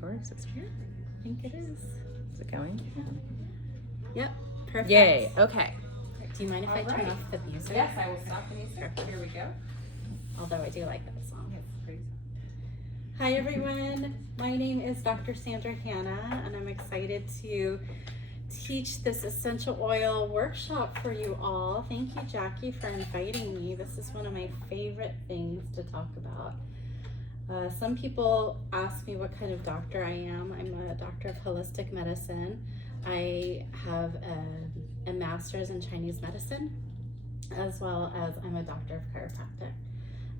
course, it's here. I think it is. Is it going? Yeah. Yep, perfect. Yay, okay. Do you mind if I turn off the music? Yes, I will stop the music. Here we go. Although I do like that song. It's pretty. Hi everyone, my name is Dr. Sandra Hanna, and I'm excited to teach this essential oil workshop for you all. Thank you, Jackie, for inviting me. This is one of my favorite things to talk about. Some people ask me what kind of doctor I am. I'm a doctor of holistic medicine. I have a master's in Chinese medicine, as well as I'm a doctor of chiropractic.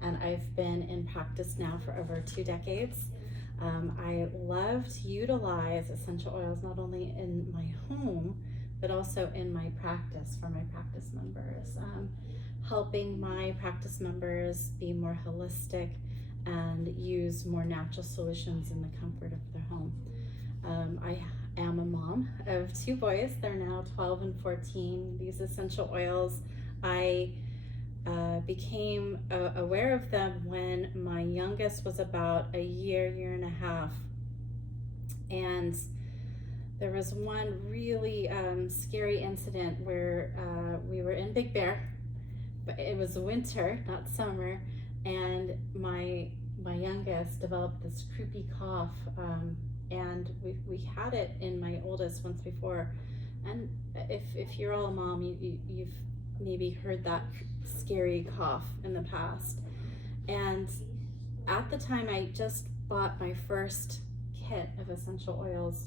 And I've been in practice now for over 2 decades. I love to utilize essential oils not only in my home, but also in my practice for my practice members, helping my practice members be more holistic and use more natural solutions in the comfort of their home. I am a mom of 2 boys. They're now 12 and 14. These essential oils, I became aware of them when my youngest was about a year and a half. And there was one really scary incident where we were in Big Bear, but it was winter, not summer, and my youngest developed this croupy cough, and we had it in my oldest once before. And if you're all a mom, you've maybe heard that scary cough in the past. And at the time, I just bought my first kit of essential oils.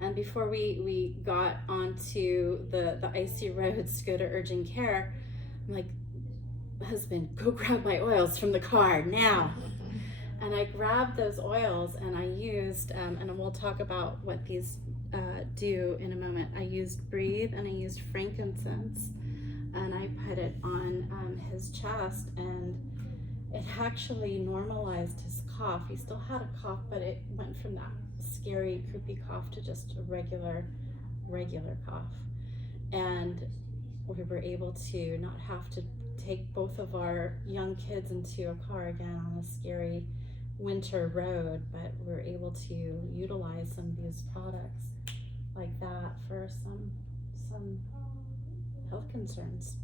And before we got onto the icy roads to go to urgent care, I'm like, husband, go grab my oils from the car now. And I grabbed those oils and I used, and we'll talk about what these do in a moment. I used Breathe and I used frankincense, and I put it on his chest, and it actually normalized his cough. He still had a cough, but it went from that scary, croupy cough to just a regular cough. And we were able to not have to take both of our young kids into a car again on a scary winter road, but we're able to utilize some of these products like that for some health concerns.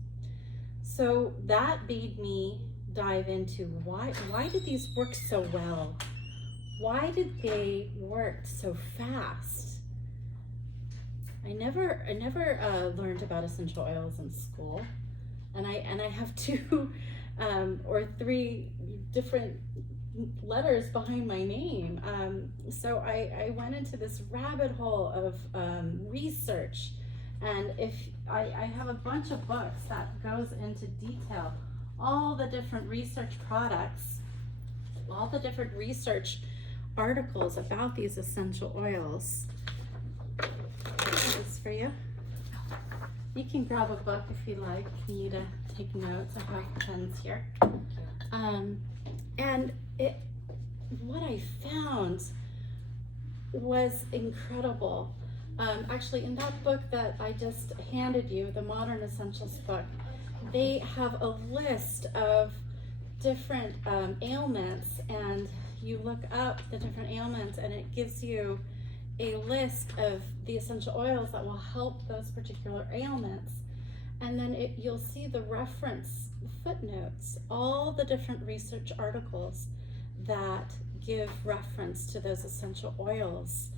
So that made me dive into why did these work so well? Why did they work so fast? I never learned about essential oils in school, and I have 2 or 3 different letters behind my name. So I went into this rabbit hole of research, and if I have a bunch of books that goes into detail, all the different research products, all the different research articles about these essential oils. This is for you. You can grab a book if you like, if you need to take notes. I have pens here. And what I found was incredible. Actually, in that book that I just handed you, the Modern Essentials book, they have a list of different ailments, and you look up the different ailments and it gives you a list of the essential oils that will help those particular ailments. And then you'll see the reference footnotes, all the different research articles that give reference to those essential oils,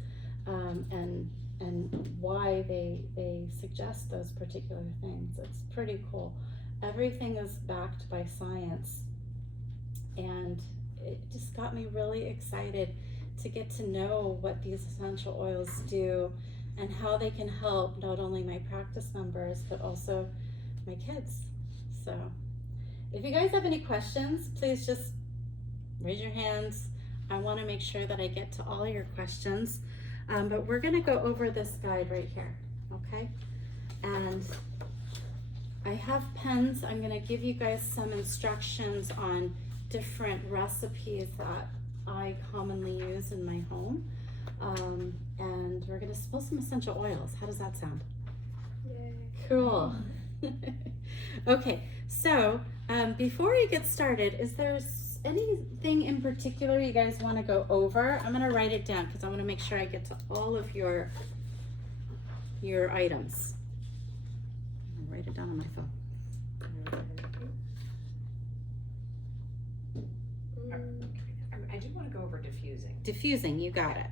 and why they suggest those particular things. It's pretty cool. Everything is backed by science, and it just got me really excited to get to know what these essential oils do and how they can help not only my practice members, but also my kids. So if you guys have any questions, please just raise your hands. I want to make sure that I get to all your questions. But we're going to go over this guide right here, okay? And I have pens. I'm going to give you guys some instructions on different recipes that I commonly use in my home. And we're going to spill some essential oils. How does that sound? Yay. Cool. Okay, so before we get started, is there anything in particular you guys want to go over? I'm going to write it down because I want to make sure I get to all of your items. I'm gonna write it down on my phone. I do want to go over diffusing. Diffusing, you got it.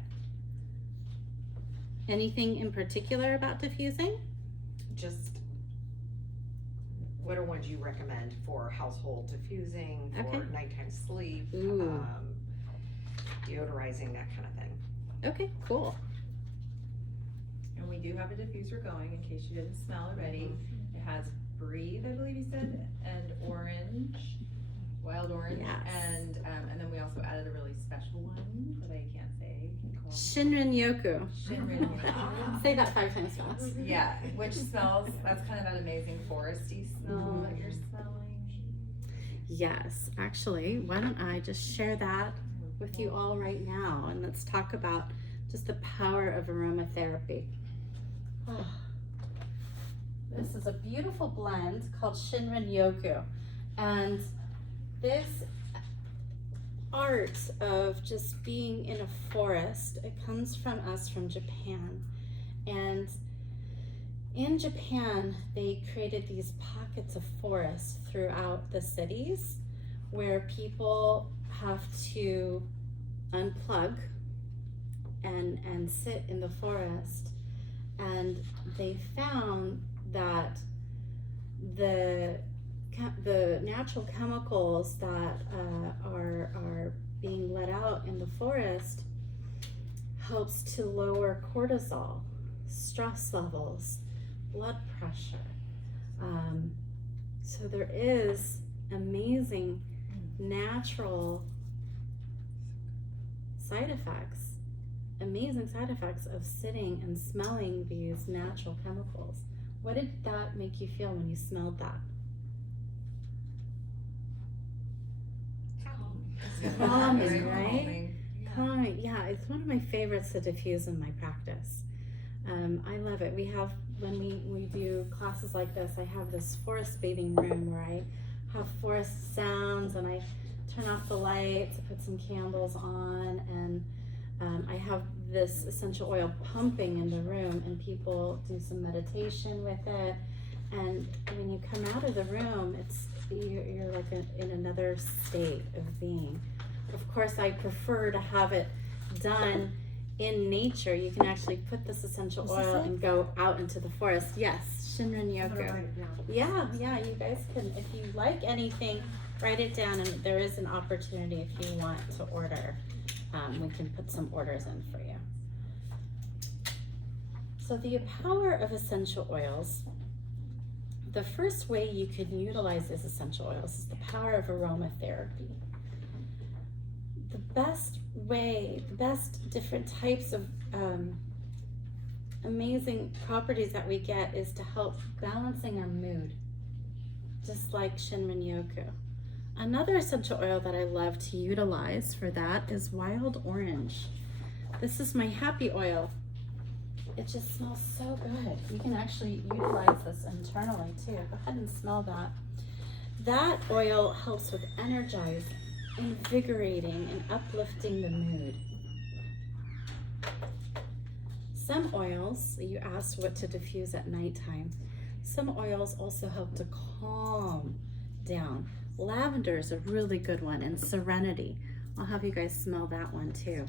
Anything in particular about diffusing? Just what are ones you recommend for household diffusing, for Okay. nighttime sleep, Ooh. deodorizing, that kind of thing. Okay, cool. And we do have a diffuser going in case you didn't smell already. It has breathe, I believe you said, and orange, wild orange. Yes. And then we also added a really special one that I can't say. Shinrin Yoku. Shinrin. Say that 5 times fast. Yeah, which smells, that's kind of that amazing foresty smell that you're smelling. Yes, actually, why don't I just share that with you all right now, and let's talk about just the power of aromatherapy. Oh. This is a beautiful blend called Shinrin Yoku, and this art of just being in a forest, it comes from us from Japan. And in Japan, they created these pockets of forest throughout the cities where people have to unplug and sit in the forest. And they found that the natural chemicals that are being let out in the forest helps to lower cortisol, stress levels, blood pressure. So there is amazing natural side effects, of sitting and smelling these natural chemicals. What did that make you feel when you smelled that? Calming, right? Calming, yeah, it's one of my favorites to diffuse in my practice. I love it. We have, when we do classes like this, I have this forest bathing room where I have forest sounds, and I turn off the lights, put some candles on, and I have this essential oil pumping in the room, and people do some meditation with it. And when you come out of the room, you're like in another state of being. Of course, I prefer to have it done in nature. You can actually put this essential oil and go out into the forest. Yes, Shinrin Yoku. Yeah, you guys can, if you like anything, write it down, and there is an opportunity if you want to order. We can put some orders in for you. So the power of essential oils. The first way you can utilize these essential oils is the power of aromatherapy. The best different types of amazing properties that we get is to help balancing our mood, just like Shinrin Yoku. Another essential oil that I love to utilize for that is wild orange. This is my happy oil. It just smells so good. You can actually utilize this internally too. Go ahead and smell that. That oil helps with energizing, invigorating, and uplifting the mood. Some oils, you asked what to diffuse at nighttime. Some oils also help to calm down. Lavender is a really good one, and Serenity. I'll have you guys smell that one too.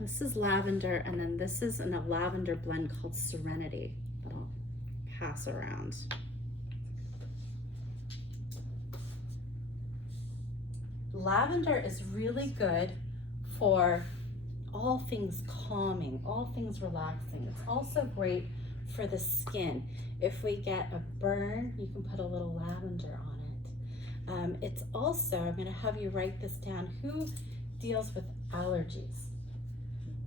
This is lavender, and then this is in a lavender blend called Serenity that I'll pass around. Lavender is really good for all things calming, all things relaxing. It's also great for the skin. If we get a burn, you can put a little lavender on it. It's also, I'm going to have you write this down, who deals with allergies?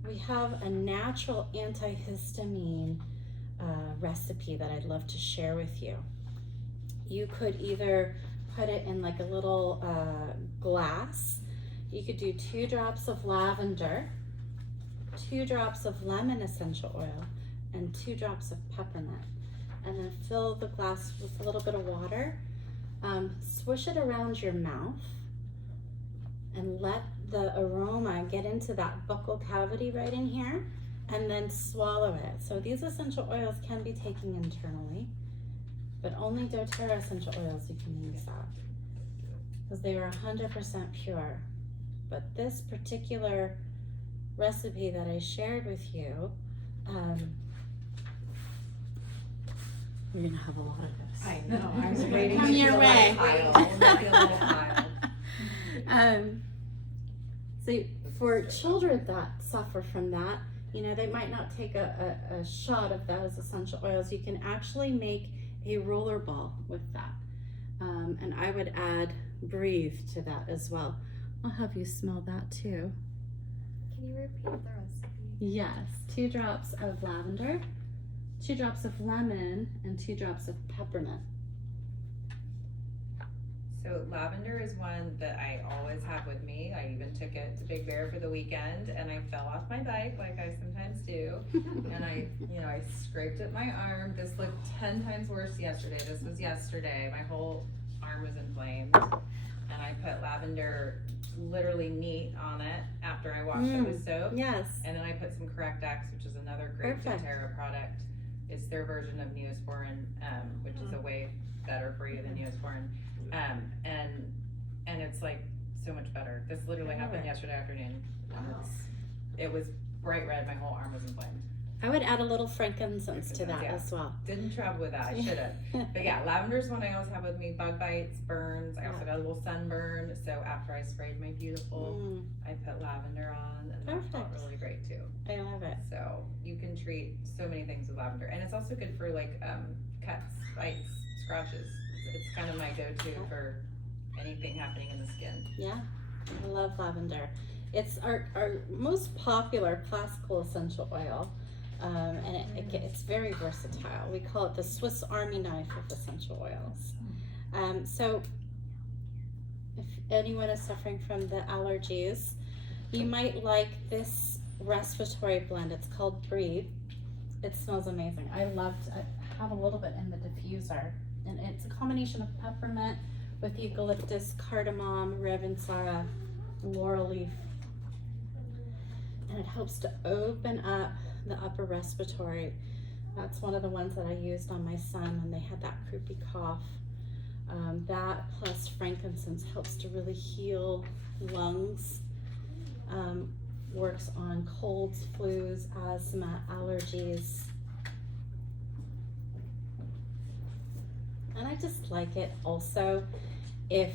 We have a natural antihistamine recipe that I'd love to share with you. You could either put it in like a little glass. You could do 2 drops of lavender, 2 drops of lemon essential oil, and 2 drops of peppermint. And then fill the glass with a little bit of water. Swish it around your mouth and let the aroma get into that buccal cavity right in here, and then swallow it. So these essential oils can be taken internally, but only doTERRA essential oils you can use that, because they are 100% pure. But this particular recipe that I shared with you, we're gonna have a lot of this. I know, I was waiting Come to your feel way. like We'll make it a little pile. So for children that suffer from that, they might not take a shot of those essential oils. You can actually make a roller ball with that. And I would add Breathe to that as well. I'll have you smell that too. Can you repeat the recipe? Yes, 2 drops of lavender, 2 drops of lemon, and 2 drops of peppermint. So lavender is one that I always have with me. I even took it to Big Bear for the weekend and I fell off my bike like I sometimes do. And I scraped at my arm. This looked 10 times worse yesterday. This was yesterday. My whole arm was inflamed. And I put lavender literally neat on it after I washed it with soap. Yes. And then I put some Correct X, which is another great Perfect. doTERRA product. It's their version of Neosporin, which is a way better for you than Neosporin. And it's like so much better. This literally happened yesterday afternoon. It was bright red. My whole arm was inflamed. I would add a little frankincense to that as well. Didn't travel with that. I should have. But yeah, lavender's one I always have with me. Bug bites, burns. I also got a little sunburn. So after I sprayed my beautiful, I put lavender on, and that felt really great too. I love it. So you can treat so many things with lavender, and it's also good for like cuts, bites, scratches. It's kind of my go-to for anything happening in the skin. Yeah, I love lavender. It's our most popular classical essential oil, and it's very versatile. We call it the Swiss Army knife of essential oils. So if anyone is suffering from the allergies, you might like this respiratory blend. It's called Breathe. It smells amazing. I have a little bit in the diffuser. And it's a combination of peppermint with eucalyptus, cardamom, ravensara, laurel leaf. And it helps to open up the upper respiratory. That's one of the ones that I used on my son when they had that croupy cough. That plus frankincense helps to really heal lungs. Works on colds, flus, asthma, allergies. And I just like it also if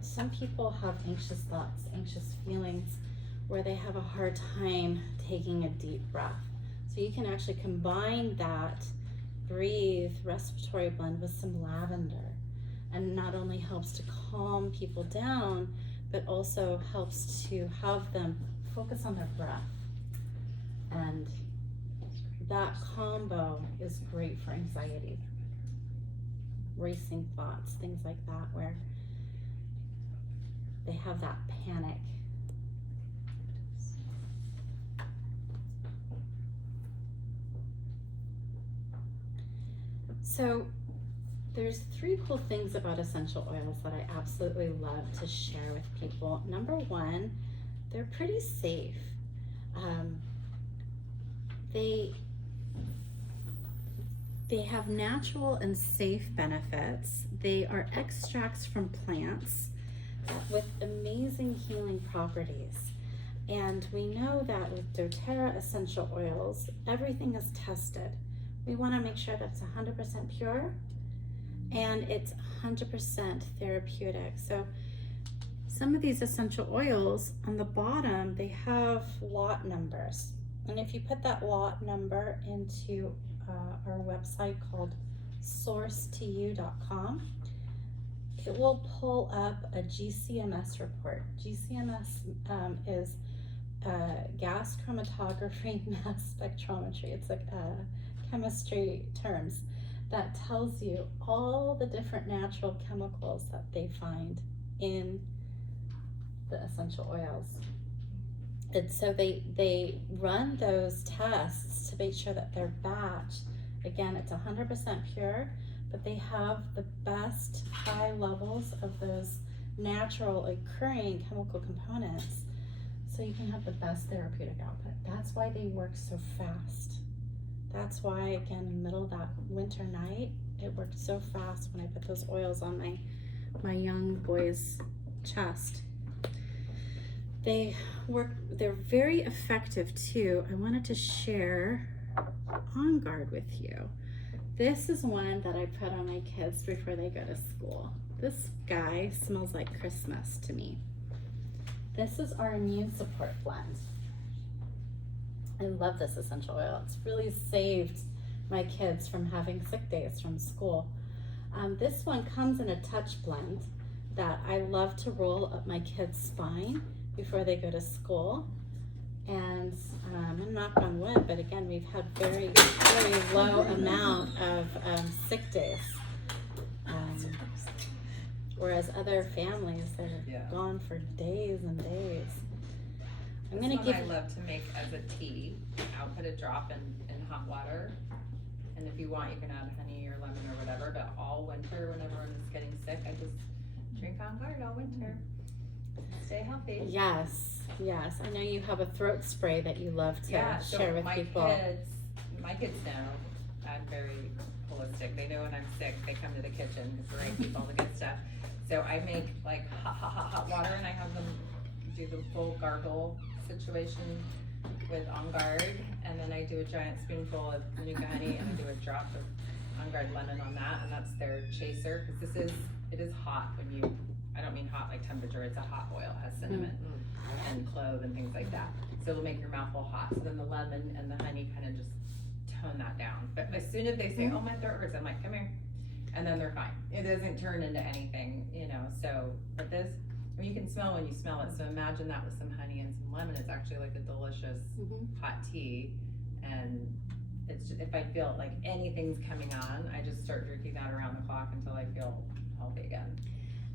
some people have anxious thoughts, anxious feelings, where they have a hard time taking a deep breath. So you can actually combine that Breathe respiratory blend with some lavender, and not only helps to calm people down, but also helps to have them focus on their breath. And that combo is great for anxiety. Racing thoughts, things like that, where they have that panic. So there's 3 cool things about essential oils that I absolutely love to share with people. Number 1, they're pretty safe. They have natural and safe benefits. They are extracts from plants with amazing healing properties. And we know that with doTERRA essential oils, everything is tested. We want to make sure that's 100% pure and it's 100% therapeutic. So some of these essential oils on the bottom, they have lot numbers. And if you put that lot number into our website called sourceto.com, it will pull up a GCMS report. GCMS is gas chromatography mass spectrometry. It's like chemistry terms that tells you all the different natural chemicals that they find in the essential oils. And so they run those tests to make sure that their batch, again, it's 100% pure, but they have the best high levels of those natural occurring chemical components so you can have the best therapeutic output. That's why they work so fast. That's why, again, in the middle of that winter night, it worked so fast when I put those oils on my young boy's chest. They're very effective too. I wanted to share On Guard with you. This is one that I put on my kids before they go to school. This guy smells like Christmas to me. This is our immune support blend. I love this essential oil. It's really saved my kids from having sick days from school. This one comes in a touch blend that I love to roll up my kids' spine before they go to school. And I'm knock on wood, but again, we've had very, very low amount of sick days. Whereas other families that have gone for days and days. I love to make as a tea. I'll put a drop in hot water, and if you want, you can add honey or lemon or whatever. But all winter, when everyone is getting sick, I just drink On Guard all winter. Stay healthy. Yes. I know you have a throat spray that you love to share with people. My kids know I'm very holistic. They know when I'm sick, they come to the kitchen because where I keep all the good stuff. So I make like hot water, and I have them do the full gargle situation with On Guard, and then I do a giant spoonful of Manuka honey, and I do a drop of On Guard lemon on that, and that's their chaser, because it is hot when you, I don't mean hot like temperature, it's a hot oil, it has cinnamon and clove and things like that, so it'll make your mouth all hot. So then the lemon and the honey kind of just tone that down. But as soon as they say, oh, my throat hurts, I'm like, come here, and then they're fine. It doesn't turn into anything, so, but this, I mean, you can smell when you smell it, so imagine that with some honey and some lemon. It's actually like a delicious hot tea, and it's just, if I feel like anything's coming on, I just start drinking that around the clock until I feel healthy again.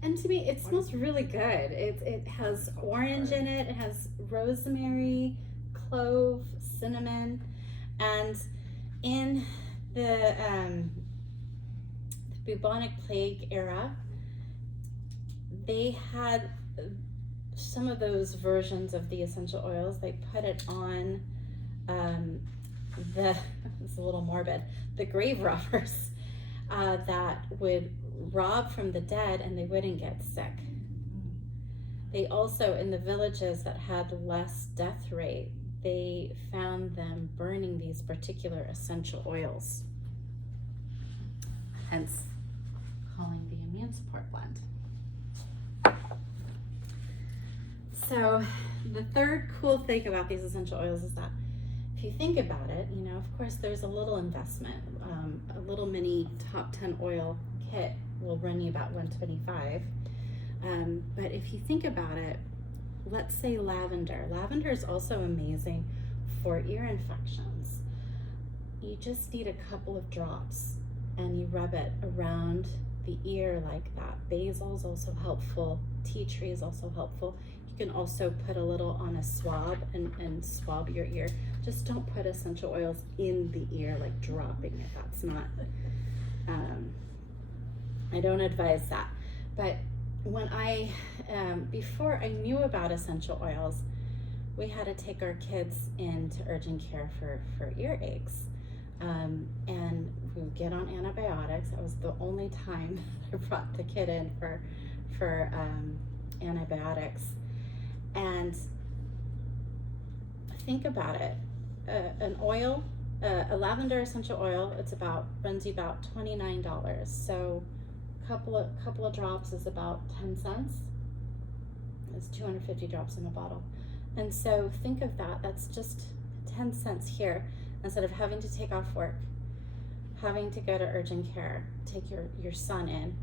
And to me, it smells really good. It has orange in it, it has rosemary, clove, cinnamon, and in the bubonic plague era, they had some of those versions of the essential oils. They put it on it's a little morbid, the grave robbers that would rob from the dead and they wouldn't get sick. They also, in the villages that had less death rate, they found them burning these particular essential oils, hence calling the immune support blend. So the third cool thing about these essential oils is that if you think about it, of course there's a little investment. A little mini top 10 oil kit will run you about $125. But if you think about it, let's say lavender. Lavender is also amazing for ear infections. You just need a couple of drops and you rub it around the ear like that. Basil is also helpful. Tea tree is also helpful. You can also put a little on a swab and swab your ear. Just don't put essential oils in the ear, like dropping it. That's not, I don't advise that. But when before I knew about essential oils, we had to take our kids into urgent care for earaches. And we would get on antibiotics. That was the only time I brought the kid in for antibiotics. And think about it, an oil, a lavender essential oil, runs you about $29. So couple of drops is about 10 cents. It's 250 drops in a bottle. And so think of that, that's just 10 cents here. Instead of having to take off work, having to go to urgent care, take your son in,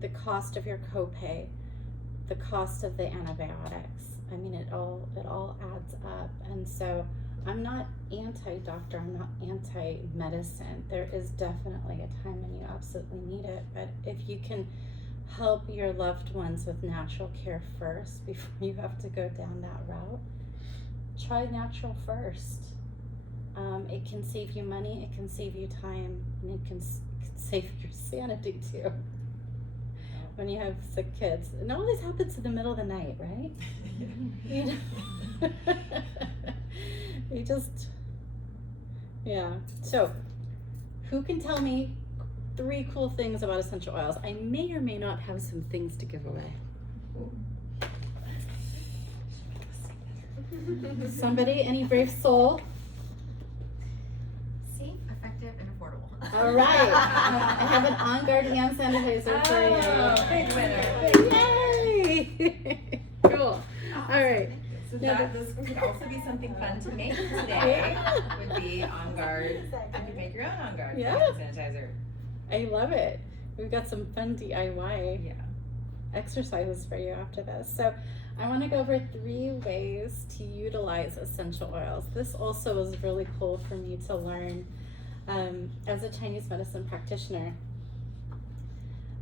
the cost of your copay, the cost of the antibiotics. I mean, it all adds up. And so I'm not anti-doctor, I'm not anti-medicine. There is definitely a time when you absolutely need it, but if you can help your loved ones with natural care first before you have to go down that route, try natural first. It can save you money, it can save you time, and it can save your sanity too. when you have sick kids. It always happens in the middle of the night, right? You know? You just, yeah. So, who can tell me 3 cool things about essential oils? I may or may not have some things to give away. Somebody, any brave soul? Safe, effective, and affordable. All right. I have an On Guard hand sanitizer for you. Big winner. Yay! Cool. All right. So Yeah, this could also be something fun to make today. Would be On Guard. You could make your own On Guard Yeah. hand sanitizer. I love it. We've got some fun DIY Yeah. exercises for you after this. So I want to go over 3 ways to utilize essential oils. This also was really cool for me to learn as a Chinese medicine practitioner.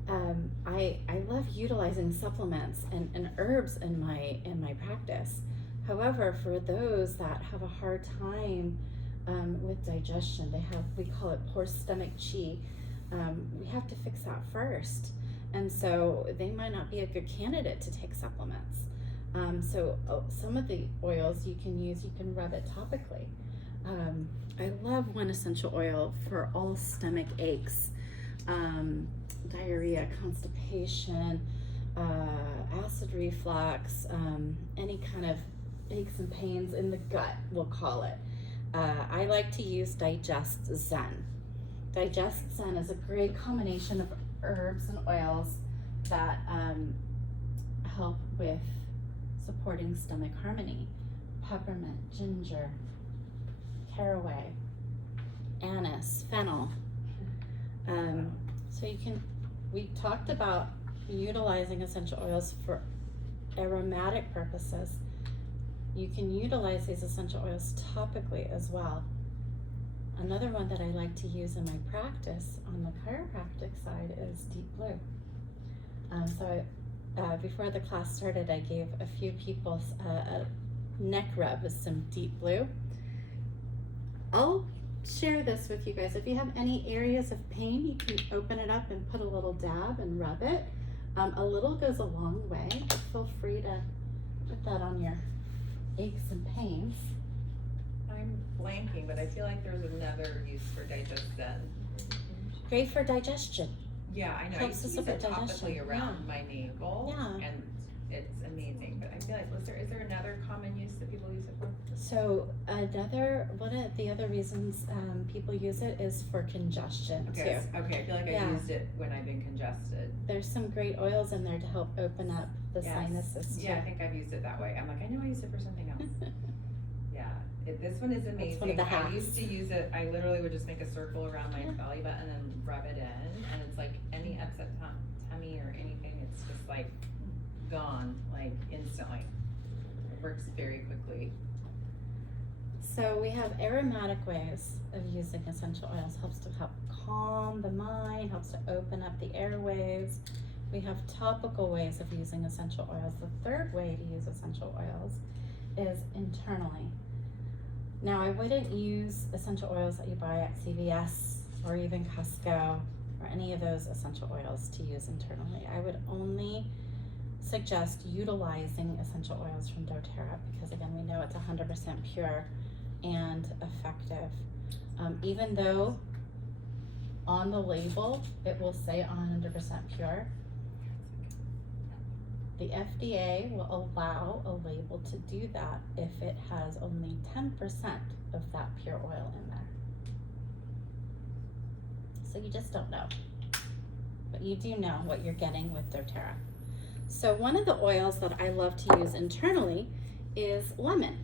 I love utilizing supplements and herbs in my practice. However, for those that have a hard time with digestion, we call it poor stomach qi. We have to fix that first, and so they might not be a good candidate to take supplements. So some of the oils you can rub it topically. I love one essential oil for all stomach aches, diarrhea, constipation, acid reflux, any kind of aches and pains in the gut, we'll call it. I like to use Digest Zen. Digest Zen is a great combination of herbs and oils that help with supporting stomach harmony. Peppermint, ginger, caraway, anise, fennel. So we talked about utilizing essential oils for aromatic purposes. You can utilize these essential oils topically as well. Another one that I like to use in my practice on the chiropractic side is Deep Blue. Before the class started, I gave a few people a neck rub with some Deep Blue. I'll share this with you guys. If you have any areas of pain, you can open it up and put a little dab and rub it. A little goes a long way, but feel free to put that on your aches and pains. I'm blanking, but I feel like there's another use for Digest Zen. Great for digestion. Yeah, I know. I Helps used us to use with it digestion. topically around my navel, Yeah. and it's amazing. But I feel like is there another common use that people use it for? So one of the other reasons people use it is for congestion Okay, too. okay. I feel like Yeah. I used it when I've been congested. There's some great oils in there to help open up the Yes. sinuses too. Yeah, I think I've used it that way. I'm like, I know I used it for something else. Yeah, this one is amazing. one of the I hacks. used to use it. I literally would just make a circle around my belly button and then rub it in, and it's like any upset tummy or anything. It's just like gone, like instantly. It works very quickly. So we have aromatic ways of using essential oils. Helps to help calm the mind, helps to open up the airways. We have topical ways of using essential oils. The third way to use essential oils is internally. Now, I wouldn't use essential oils that you buy at CVS or even Costco or any of those essential oils to use internally. I would only suggest utilizing essential oils from doTERRA because, again, we know it's 100% pure and effective. Even though on the label it will say 100% pure, the FDA will allow a label to do that if it has only 10% of that pure oil in there. So you just don't know. But you do know what you're getting with doTERRA. So one of the oils that I love to use internally is lemon.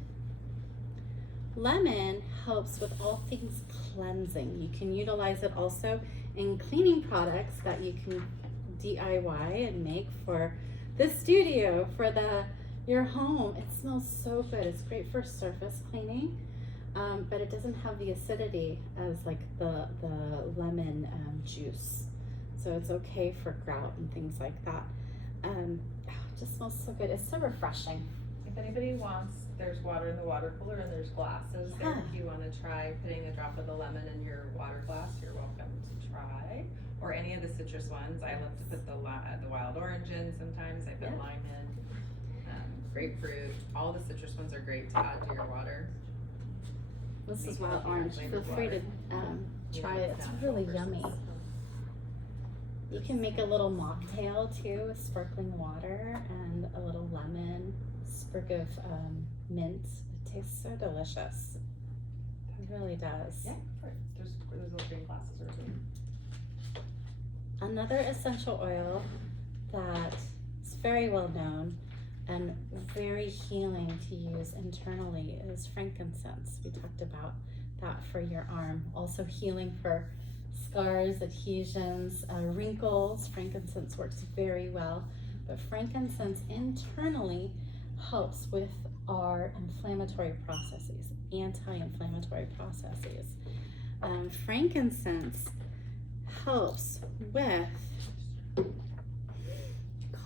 Lemon helps with all things cleansing. You can utilize it also in cleaning products that you can DIY and make for the studio, for your home. It smells so good. It's great for surface cleaning, but it doesn't have the acidity as like the lemon juice. So it's okay for gout and things like that. It just smells so good. It's so refreshing. I if anybody wants, there's water in the water cooler and there's glasses there. Huh. If you wanna try putting a drop of the lemon in your water glass, you're welcome to try. Or any of the citrus ones. I love to put the wild orange in sometimes. I put Yeah. lime in. Grapefruit. All the citrus ones are great to add to your water. This is Because wild you orange. have Feel flavored free to water. try You know, it. It's natural really versus- yummy. You can make a little mocktail too with sparkling water and a little lemon, sprig of mint. It tastes so delicious. It really does. Yeah, right. There's little green glasses or something. Another essential oil that is very well known and very healing to use internally is frankincense. We talked about that for your arm. Also healing for scars, adhesions, wrinkles. Frankincense works very well. But frankincense internally helps with our inflammatory processes, anti-inflammatory processes. Frankincense helps with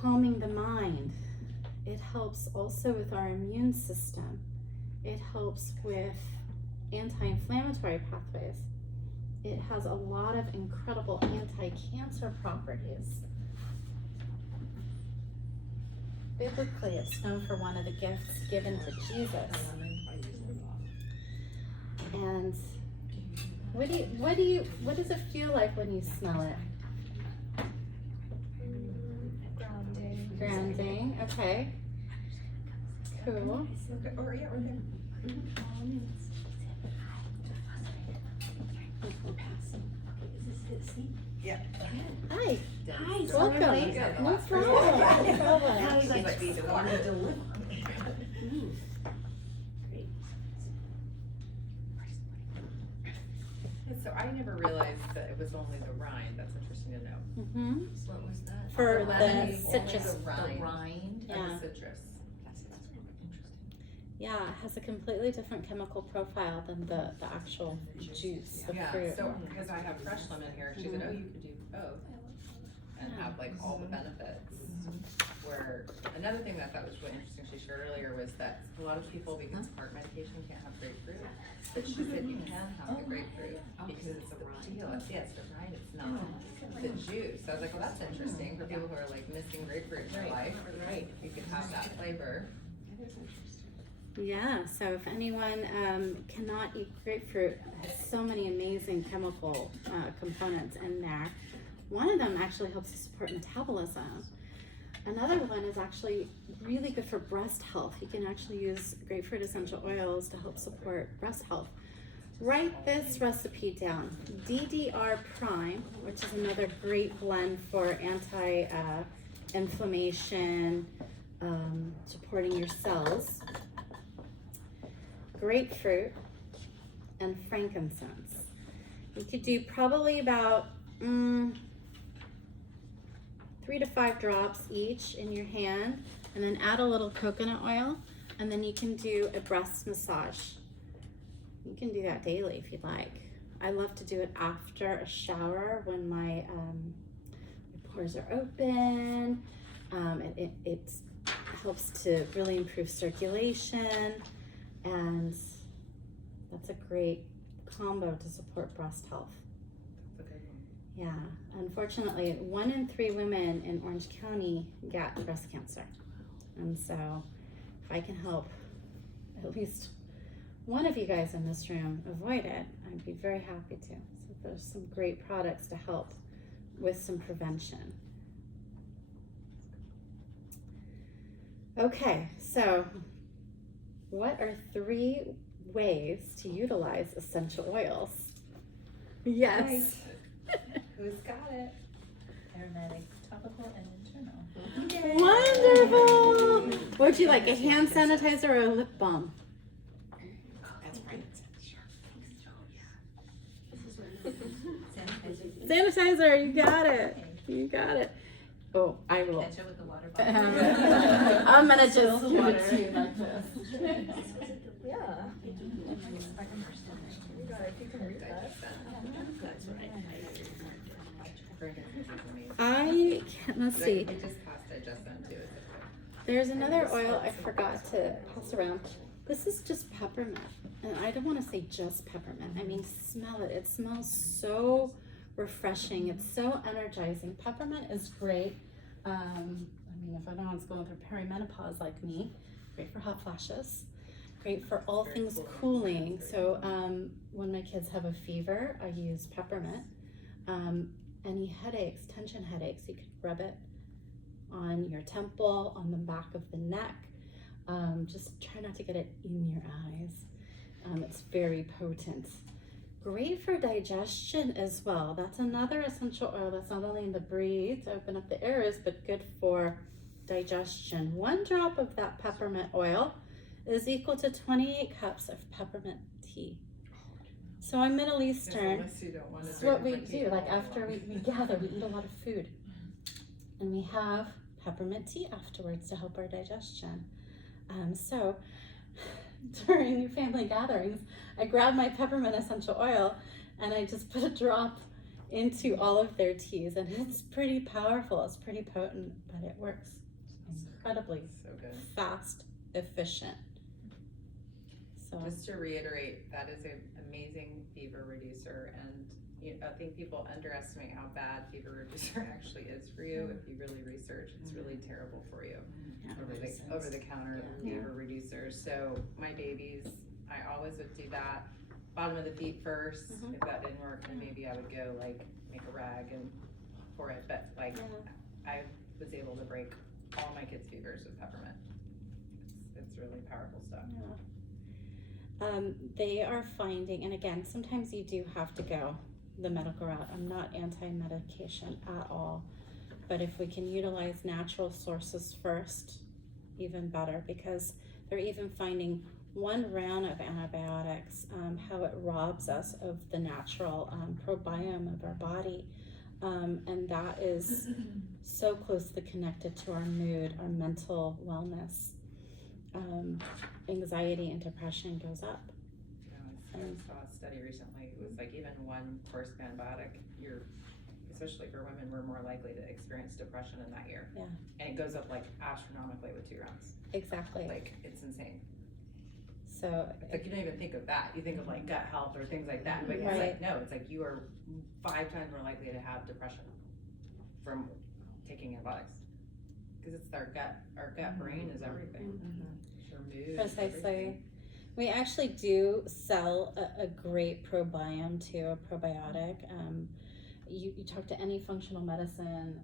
calming the mind. It helps also with our immune system. It helps with anti-inflammatory pathways. It has a lot of incredible anti-cancer properties. Biblically, it's known for one of the gifts given to Jesus. And what does it feel like when you smell it? Grounding, okay. Cool. Or yeah, right there. Yeah. Hi, Hi, welcome. sorry, No problem. No problem. How you like Like to be the one to deliver? So I never realized that it was only the rind. That's interesting to know. Mm-hmm. What was that? For The the lemon, citrus. the rind. The rind? Yeah. Of the citrus. That's interesting. Yeah, it has a completely different chemical profile than the actual juice, the Yeah, fruit. so, because I have fresh lemon here, she said, oh, you could do both and have like all the benefits. Where, another thing that I thought was really interesting she shared earlier was that a lot of people, because of heart medication, can't have grapefruit. But she said you can have the grapefruit because it's a peel. Yeah, it's the rind, it's not the juice. So I was like, well, that's interesting for people who are like missing grapefruit in their life. Right. You can have that flavor. Yeah, so if anyone cannot eat grapefruit, it has so many amazing chemical components in there. One of them actually helps to support metabolism. Another one is actually really good for breast health. You can actually use grapefruit essential oils to help support breast health. Write this recipe down. DDR Prime, which is another great blend for anti-inflammation, supporting your cells. Grapefruit and frankincense. You could do probably about 3 to 5 drops each in your hand, and then add a little coconut oil, and then you can do a breast massage. You can do that daily if you'd like. I love to do it after a shower when my pores are open. It helps to really improve circulation, and that's a great combo to support breast health. Yeah, unfortunately, 1 in 3 women in Orange County get breast cancer. And so if I can help at least one of you guys in this room avoid it, I'd be very happy to. So there's some great products to help with some prevention. Okay, so what are 3 ways to utilize essential oils? Yes. Who's got it? Aromatic, topical, and internal. Wonderful! What would you like, a hand sanitizer or a lip balm? That's right. Sanitizer, you got it. You got it. Oh, I will. Catch it with the water bottle. I'm gonna just Spill the give it water. to you like this. Yeah. That's right. I can't, let's see. It just passed digestion too. There's another just oil smelled I some forgot of to this pass around. This is just peppermint. And I don't want to say just peppermint. I mean, smell it. It smells so refreshing. It's so energizing. Peppermint is great. I mean, if anyone's going through perimenopause like me, great for hot flashes. Great for all Very things cooling. cooling. So when my kids have a fever, I use peppermint. Any headaches, tension headaches, you could rub it on your temple, on the back of the neck. Just try not to get it in your eyes. It's very potent. Great for digestion as well. That's another essential oil that's not only in the breathe to open up the areas, but good for digestion. 1 drop of that peppermint oil is equal to 28 cups of peppermint tea. So I'm Middle Eastern. Unless you don't want to This is drink what we different tea do. Like all after day we gather, we eat a lot of food. And we have peppermint tea afterwards to help our digestion. So during family gatherings, I grab my peppermint essential oil and I just put a drop into all of their teas, and it's pretty powerful. It's pretty potent, but it works incredibly so good. fast, efficient. So Just to reiterate, that is an amazing fever reducer, and I think people underestimate how bad fever reducer actually is for you. If you really research, it's really terrible for you. Yeah. Over the counter Yeah. fever reducers. So my babies, I always would do that. Bottom of the feet 1st. Mhm. If that didn't work, then maybe I would go like make a rag and pour it. But like I was able to break all my kids' fevers with peppermint. It's really powerful stuff. They are finding, and again, sometimes you do have to go the medical route. I'm not anti-medication at all, but if we can utilize natural sources first, even better, because they're even finding 1 round of antibiotics, how it robs us of the natural microbiome of our body, and that is so closely connected to our mood, our mental wellness. Anxiety and depression goes up. I saw a study recently. It was like even 1 course of antibiotic, especially for women, we're more likely to experience depression in that year. Yeah. And it goes up like astronomically with 2 rounds. Exactly. Like it's insane. So Like you don't even think of that. You think of like gut health or things like that. But it's Right. like no, it's like you are 5 times more likely to have depression from taking antibiotics. Because it's our gut brain is everything. It's your mood. it's precisely. everything. We actually do sell a great probiome too, a probiotic. You talk to any functional medicine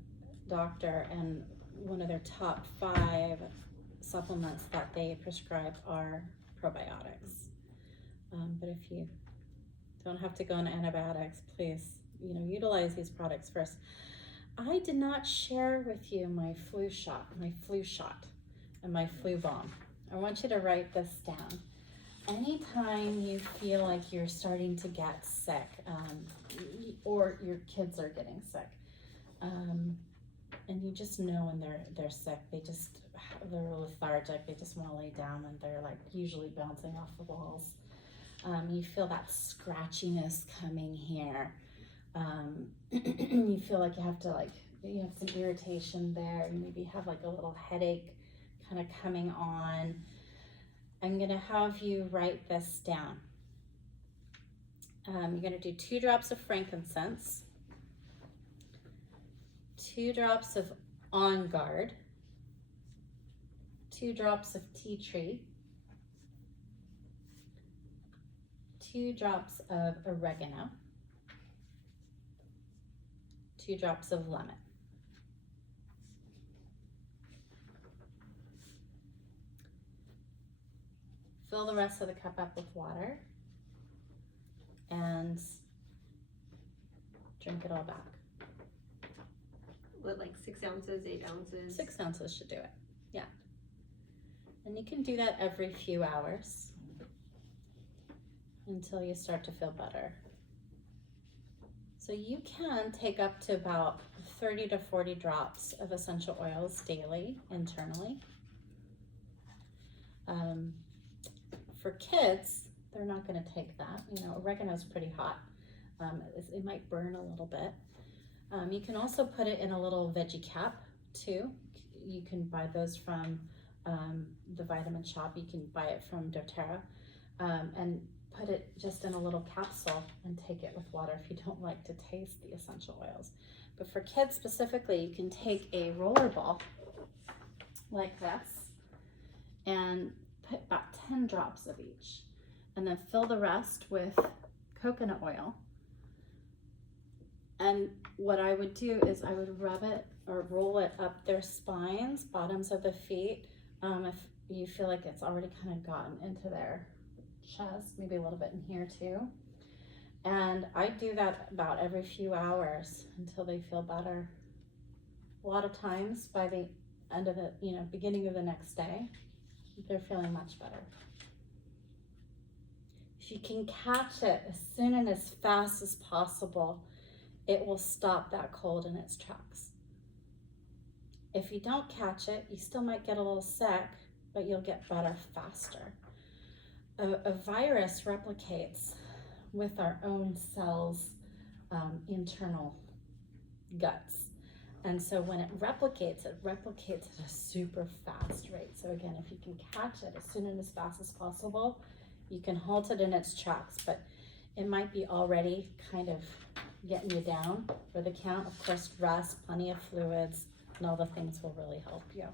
doctor, and one of their top 5 supplements that they prescribe are probiotics. But if you don't have to go on antibiotics, please, utilize these products first. I did not share with you my flu shot, and my flu bomb. I want you to write this down. Anytime you feel like you're starting to get sick, or your kids are getting sick, and you just know when they're sick, they're lethargic, they just want to lay down, and they're like usually bouncing off the walls. You feel that scratchiness coming here. You feel like you have some irritation there. You maybe have like a little headache kind of coming on. I'm going to have you write this down. You're going to do 2 drops of frankincense, 2 drops of On Guard, 2 drops of tea tree, 2 drops of oregano, 2 drops of lemon. Fill the rest of the cup up with water and drink it all back. What, like 6 ounces, 8 ounces? 6 ounces should do it, yeah. And you can do that every few hours until you start to feel better. So you can take up to about 30 to 40 drops of essential oils daily, internally. For kids, they're not going to take that. Oregano is pretty hot. It might burn a little bit. You can also put it in a little veggie cap too. You can buy those from the Vitamin Shop. You can buy it from doTERRA, and put it just in a little capsule and take it with water if you don't like to taste the essential oils. But for kids specifically, you can take a roller ball like this and put about 10 drops of each, and then fill the rest with coconut oil. And what I would do is I would rub it or roll it up their spines, bottoms of the feet, if you feel like it's already kind of gotten into their chest, maybe a little bit in here too. And I do that about every few hours until they feel better. A lot of times by the end of the, beginning of the next day, they're feeling much better. If you can catch it as soon and as fast as possible, it will stop that cold in its tracks. If you don't catch it, you still might get a little sick, but you'll get better faster. A virus replicates with our own cells' internal guts. And so when it replicates at a super fast rate. So again, if you can catch it as soon and as fast as possible, you can halt it in its tracks, but it might be already kind of getting you down for the count. Of course, rest, plenty of fluids, and all the things will really help you.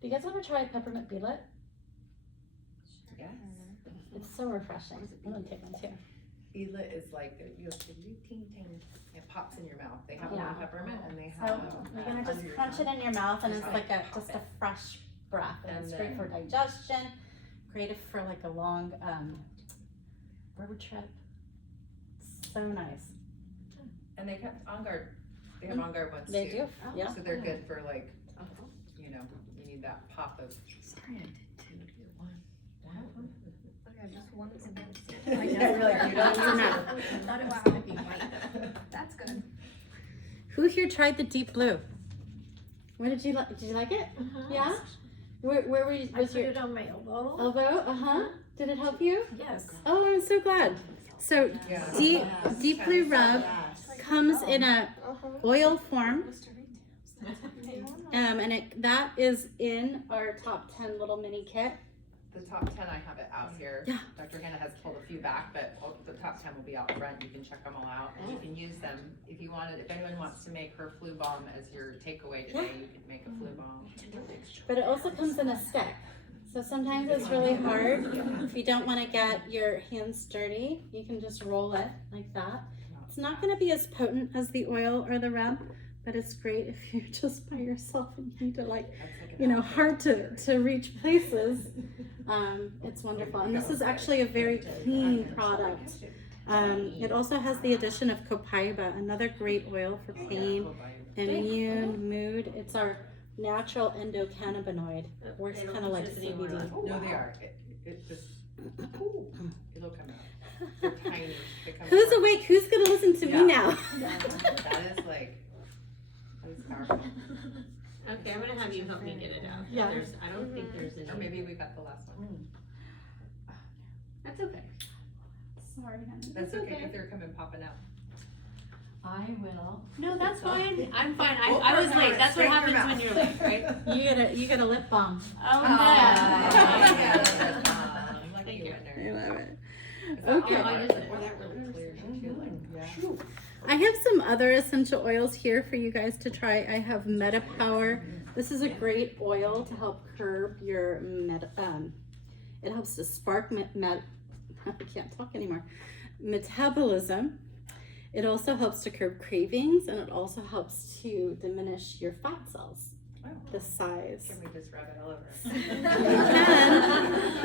Do you guys want to try peppermint beetlet? Yes. It's so refreshing. I'm gonna take one too. Beetlet is like, you have to do ting-ting. It pops in your mouth. They have Yeah. one peppermint and they So have you're gonna under just your crunch it tongue. in your mouth, and it's Just like like just pop a fresh breath, and it's And great for then- digestion, great for like a long road trip. So nice. And they kept On Guard. They have On Guard ones They too. do, yeah. So they're good for like, you need that pop of. Sorry, I did two. One. I just wanted to Yeah, you're like, you don't use I thought it was gonna be white. That's good. Who here tried the deep blue? What did you like? Did you like it? Yeah. Where were you? I Was put your it on my elbow. elbow? Did it help you? Yes. Oh, I'm so glad. So Yeah. deep blue rub comes in a oil form, and that is in our top 10 little mini kit. The top 10, I have it out here. Yeah. Dr. Hannah has pulled a few back, but the top 10 will be out front. You can check them all out, and you can use them if you wanted. If anyone wants to make her flu balm as your takeaway today, you could make a flu balm. But it also comes in a stick. So sometimes it's really hard. If you don't want to get your hands dirty, you can just roll it like that. It's not going to be as potent as the oil or the rub, but it's great if you're just by yourself and you need to hard to reach places. It's wonderful. And this is actually a very clean product. It also has the addition of copaiba, another great oil for pain, immune, mood. It's our natural endocannabinoid. Works kind of like CBD. No, they are. It just, it'll come out. They're tiny. They come Who's out. awake? Who's gonna listen to me now? That is powerful. Okay, I'm gonna have you help me get it out. Yeah. I don't think there's any. Or maybe we got the last one. That's okay. Sorry, honey. That's It's okay okay. if they're coming popping out. I will. No, that's fine. I'm fine. Well, I was no, late. That's what straighten your happens when mouth. you're late, right? You get a lip balm. Oh, Yeah. Lucky Thank you. winner. I love it. Is that Okay. all I right? just- Or that really clears your too, like, I have some other essential oils here for you guys to try. I have MetaPower. This is a great oil to help curb your it helps to spark I can't talk anymore. Metabolism. It also helps to curb cravings, and it also helps to diminish your fat cells, Oh. the size. Can we just rub it all over?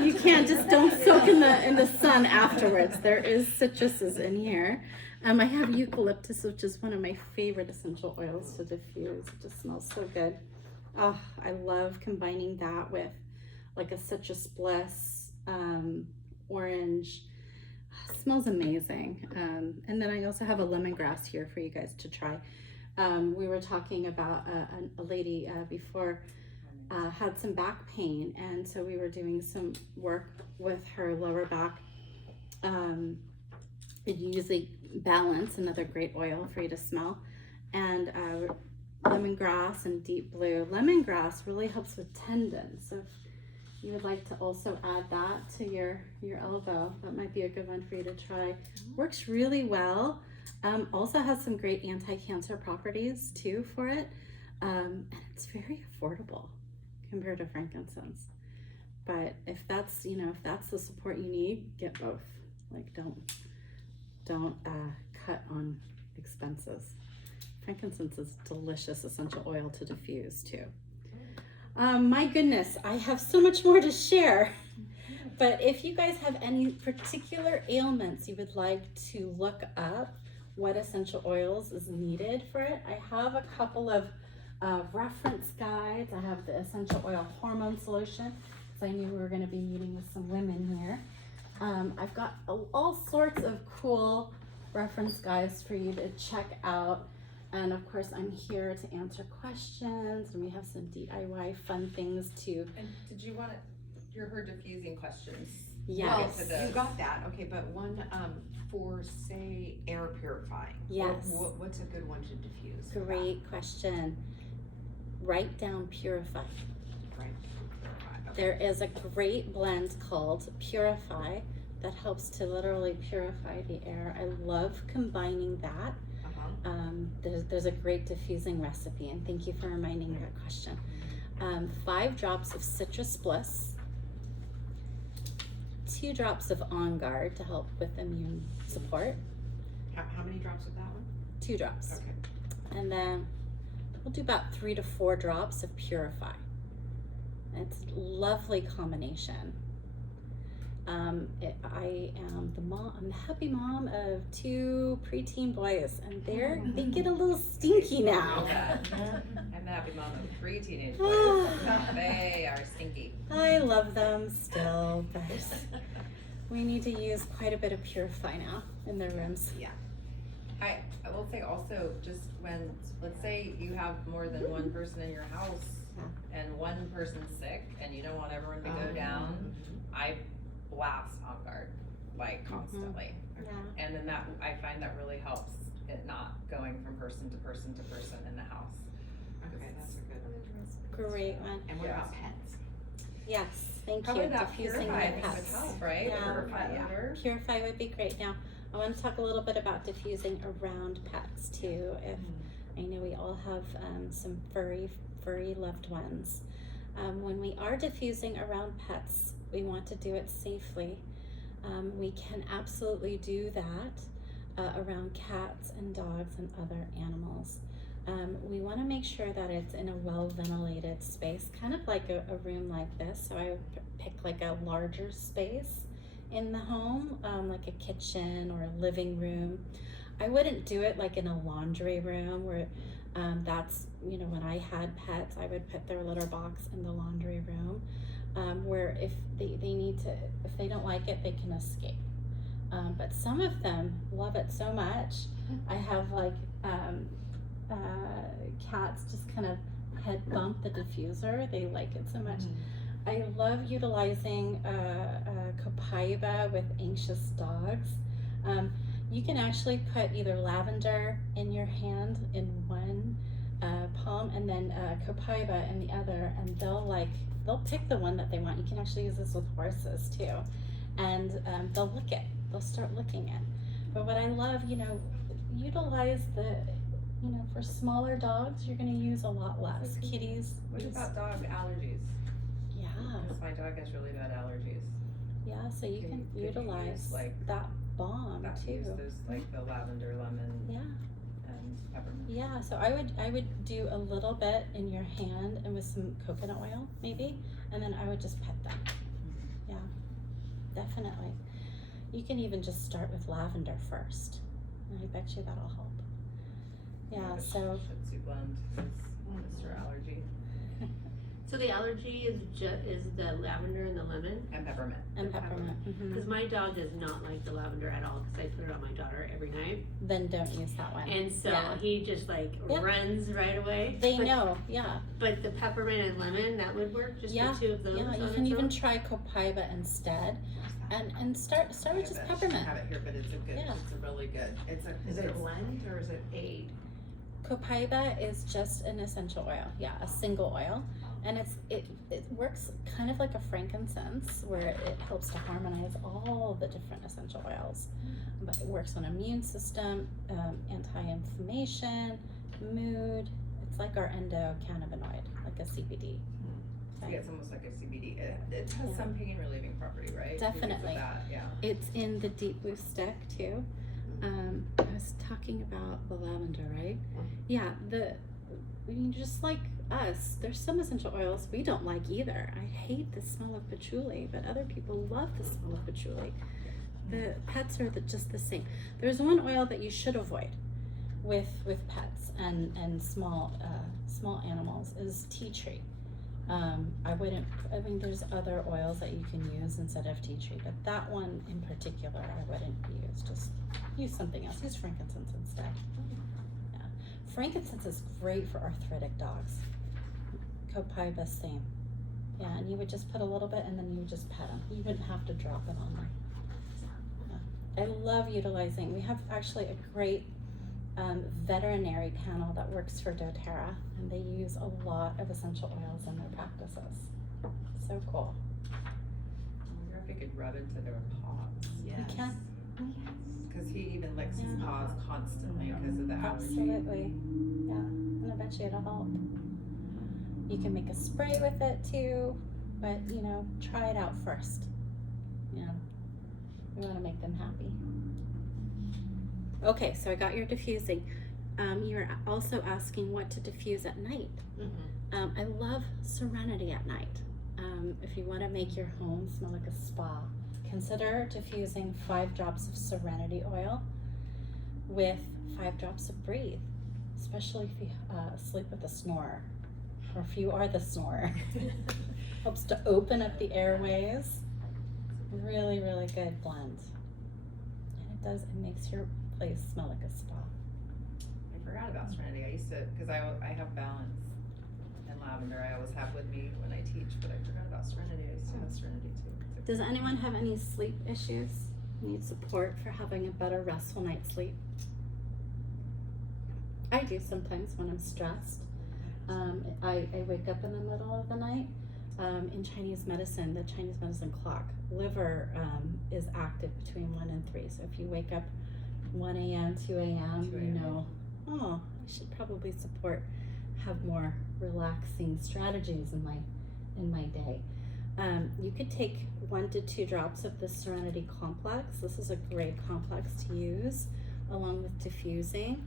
You can just don't soak in the sun afterwards. There is citruses in here. I have eucalyptus, which is one of my favorite essential oils to diffuse. It just smells so good. Oh, I love combining that with like a citrus bliss, orange. It smells amazing. And then I also have a lemongrass here for you guys to try. We were talking about a lady before had some back pain, and so we were doing some work with her lower back. It usually balance, another great oil for you to smell, and lemongrass and deep blue. Lemongrass really helps with tendons. So if you would like to also add that to your elbow, that might be a good one for you to try. Works really well. Also has some great anti-cancer properties too for it. And it's very affordable compared to frankincense. But if that's the support you need, get both. Like don't cut on expenses. Frankincense is delicious essential oil to diffuse too. My goodness, I have so much more to share. But if you guys have any particular ailments you would like to look up what essential oils is needed for it, I have a couple of reference guides. I have the essential oil hormone solution, because I knew we were going to be meeting with some women here. I've got all sorts of cool reference guides for you to check out. And of course, I'm here to answer questions, and we have some DIY fun things too. And did you want your her diffusing questions? Yes. Well, you got that, okay, but one, for say air purifying. Yes. What's a good one to diffuse? for that? Great question. Write down Purify. Right. Purify, okay. There is a great blend called Purify that helps to literally purify the air. I love combining that. There's a great diffusing recipe, and thank you for reminding that question. 5 drops of Citrus Bliss, 2 drops of On Guard to help with immune support, How many drops of that one? 2 drops. Okay. And then we'll do about 3 to 4 drops of Purify. It's a lovely combination. I am I'm the happy mom of 2 preteen boys, and they get a little stinky now. I'm the happy mom of 3 teenage boys. They are stinky. I love them still, but we need to use quite a bit of Purify now in their rooms. Yeah. I will say also, just when, let's say you have more than one person in your house and one person's sick and you don't want everyone to go down, I blast On Guard like constantly. Yeah. And then I find that really helps it not going from person to person to person in the house. Okay, that's a good one. Great one. And what about pets? Yes, thank Probably you. that Diffusing Purify, I the think would pets. help, right? Yeah. Purify, yeah. Purify would be great. Now, I want to talk a little bit about diffusing around pets too. If I know we all have some furry loved ones. When we are diffusing around pets, we want to do it safely. We can absolutely do that around cats and dogs and other animals. We want to make sure that it's in a well-ventilated space, kind of like a room like this. So I would pick like a larger space in the home, like a kitchen or a living room. I wouldn't do it like in a laundry room where that's, when I had pets, I would put their litter box in the laundry room, where if if they don't like it, they can escape. But some of them love it so much. I have like cats just kind of head bump the diffuser. They like it so much. I love utilizing copaiba with anxious dogs. You can actually put either lavender in your hand in one palm and then copaiba in the other, and they'll pick the one that they want. You can actually use this with horses too, and they'll lick it. They'll start licking it. But what I love, utilize the, for smaller dogs, you're going to use a lot less. Kitties. What about dog allergies? Yeah. Because my dog has really bad allergies. Yeah, so you can Could you utilize use, like, that balm too. Use those, like the lavender, lemon, Yeah. and peppermint. Yeah, so I would do a little bit in your hand and with some coconut oil maybe, and then I would just pet them. Yeah, definitely. You can even just start with lavender first, and I bet you that'll help. Yeah, The so Shih Tzu blend is Mr. Allergy So the allergy is the lavender and the lemon? and peppermint. and peppermint. Because my dog does not like the lavender at all, because I put it on my daughter every night. Then don't use that one. And so Yeah. he just Yep. runs right away. They But- know, yeah. But the peppermint and lemon, that would work, just Yeah, the 2 of those Yeah, on you its can even own? try copaiba instead, and start with just I peppermint. have it here, but it's a good, Yeah. it's a really good, is it a blend or is it a? Copaiba is just an essential oil, yeah, a single oil, and it works kind of like a frankincense, where it helps to harmonize all the different essential oils. But it works on immune system, anti-inflammation, mood. It's like our endocannabinoid, like a CBD. So yeah, it's almost like a CBD. It has Yeah. some pain relieving property, right? Definitely. Because of that, yeah. It's in the deep blue stick too. I was talking about the lavender, right? Yeah, just like us, there's some essential oils we don't like either. I hate the smell of patchouli, but other people love the smell of patchouli. The pets are just the same. There's one oil that you should avoid with pets and small animals is tea tree. There's other oils that you can use instead of tea tree, but that one in particular I wouldn't use. Just use something else. Use frankincense instead. Yeah. Frankincense is great for arthritic dogs. Copaiba, same. Yeah, and you would just put a little bit and then you would just pet them. You wouldn't have to drop it on them. Yeah. I love utilizing, we have actually a great veterinary panel that works for doTERRA, and they use a lot of essential oils in their practices. So cool. I wonder if we could rub into their paws. Yes. We can. Because he even licks his Yeah. paws constantly because of the allergy. Absolutely. Yeah, and I bet you it'll help. You can make a spray with it too, but try it out first. We want to make them happy. Okay, so I got your diffusing. You were also asking what to diffuse at night. I love Serenity at night. If you want to make your home smell like a spa, consider diffusing 5 drops of Serenity oil with 5 drops of Breathe, especially if you sleep with a snorer, or if you are the snorer. Helps to open up the airways. Really, really good blend. And it makes your place smell like a spa. I forgot about Serenity. I used to, because I have balance and lavender I always have with me when I teach, but I forgot about Serenity. I used to have Serenity too. Does anyone have any sleep issues? Need support for having a better restful night's sleep? I do sometimes when I'm stressed. I wake up in the middle of the night. In Chinese medicine, the Chinese medicine clock, liver is active between 1 and 3. So if you wake up 1 a.m., 2 a.m., 2 you a.m. know, I should probably have more relaxing strategies in my day. You could take 1 to 2 drops of the Serenity Complex. This is a great complex to use along with diffusing.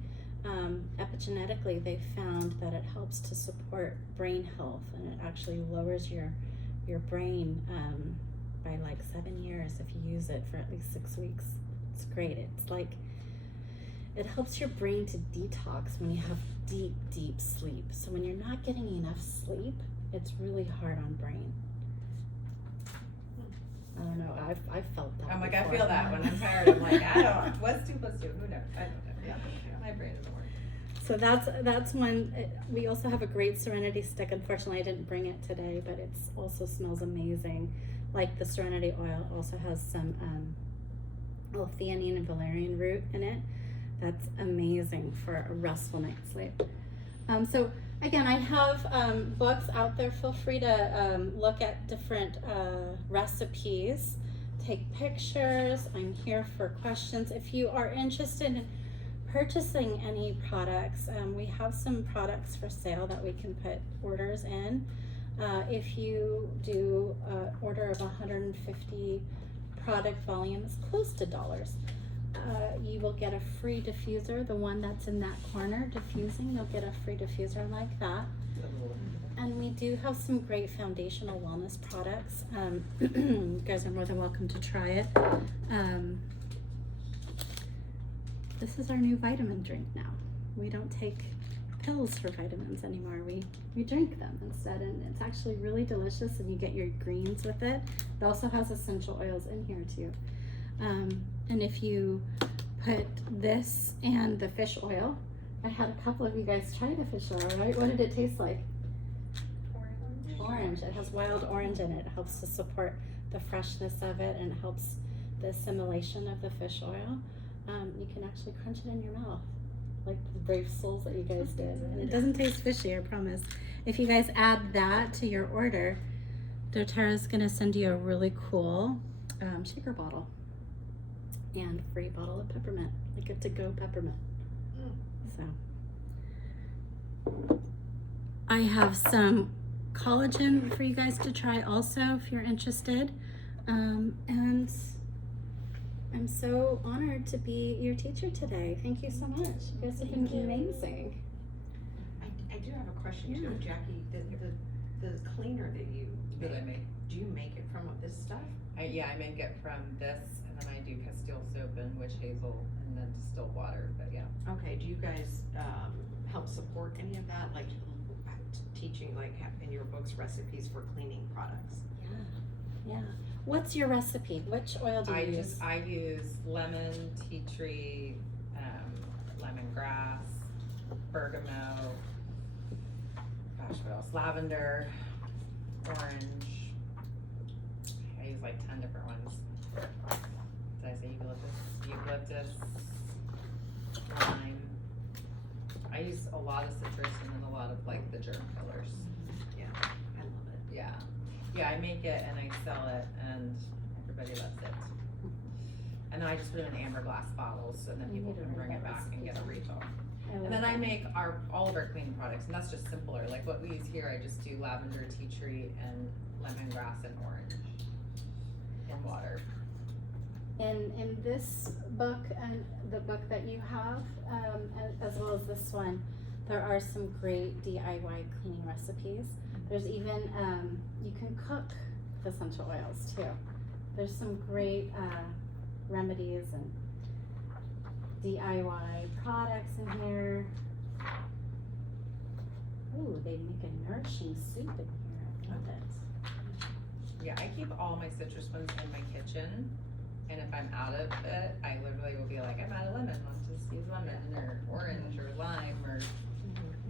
Epigenetically, they found that it helps to support brain health, and it actually lowers your brain by like 7 years if you use it for at least 6 weeks. It's great. It's like it helps your brain to detox when you have deep sleep. So when you're not getting enough sleep, it's really hard on brain. I don't know. I've felt that. I'm like, before. I feel that when I'm tired. I'm like, I don't. What's 2 + 2? Who knows? I don't know. Yeah. My brain doesn't work. So that's one. We also have a great Serenity stick. Unfortunately, I didn't bring it today, but it also smells amazing. Like the Serenity oil also has some L-theanine and valerian root in it. That's amazing for a restful night's sleep. So again, I have books out there. Feel free to look at different recipes, take pictures. I'm here for questions. If you are interested in purchasing any products, we have some products for sale that we can put orders in. If you do an order of 150 product volume, it's close to $. You will get a free diffuser, the one that's in that corner diffusing. You'll get a free diffuser like that. And we do have some great foundational wellness products. You guys are more than welcome to try it. This is our new vitamin drink now. We don't take pills for vitamins anymore. We drink them instead, and it's actually really delicious, and you get your greens with it. It also has essential oils in here too. And if you put this and the fish oil, I had a couple of you guys try the fish oil, right? What did it taste like? Orange. It has wild orange in it. It helps to support the freshness of it, and it helps the assimilation of the fish oil. You can actually crunch it in your mouth. like the brave souls that you guys did. And it doesn't taste fishy, I promise. If you guys add that to your order, doTERRA's gonna send you a really cool shaker bottle and a free bottle of peppermint, like a to-go peppermint. So I have some collagen for you guys to try also if you're interested. And I'm so honored to be your teacher today. Thank you so much. You guys have been amazing. I do have a question Yeah. too, Jackie. The cleaner that you That I make, make. do you make it from this stuff? I make it from this, and then I do Castile soap and witch hazel, and then distilled water, but yeah. Okay, do you guys help support any of that, like teaching, like in your books, recipes for cleaning products? Yeah. What's your recipe? Which oil do you use? I use lemon, tea tree, lemongrass, bergamot, gosh, what else? Lavender, orange. I use like 10 different ones. Did I say eucalyptus, lime. I use a lot of citrus and then a lot of like the germ killers. Yeah, I love it. Yeah. Yeah, I make it and I sell it and everybody loves it. And then I just put it in amber glass bottles and then people can bring it back and get a refill. And then I make all of our cleaning products, and that's just simpler. Like what we use here, I just do lavender, tea tree, and lemongrass and orange in water. In this book and the book that you have, as well as this one, there are some great DIY cleaning recipes. There's even, you can cook with essential oils too. There's some great remedies and DIY products in here. Ooh, they make a nourishing soup in here. I love it. Yeah, I keep all my citrus ones in my kitchen, and if I'm out of it, I literally will be like, I'm out of lemon, let's just use lemon, or orange, or lime, or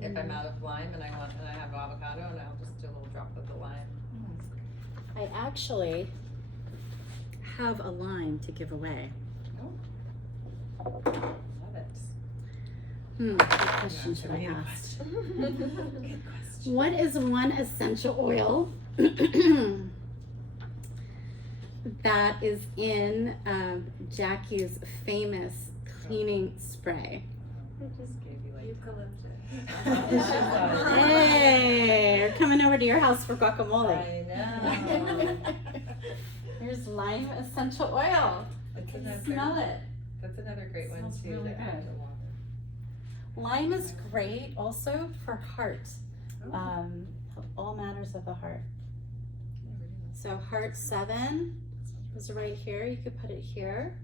if I'm out of lime and I have avocado, and I'll just do a little drop of the lime. I actually have a lime to give away. Love it. Good question should I Yeah, ask? Good question. What is one essential oil that is in Jackie's famous cleaning spray? I just gave you like Eucalyptus. Hey, we're coming over to your house for guacamole. I know. Here's lime essential oil. Smell it. That's another great one Smells too. really to add good. to water. Lime is great also for heart. All matters of the heart. So heart 7 is right here. You could put it here,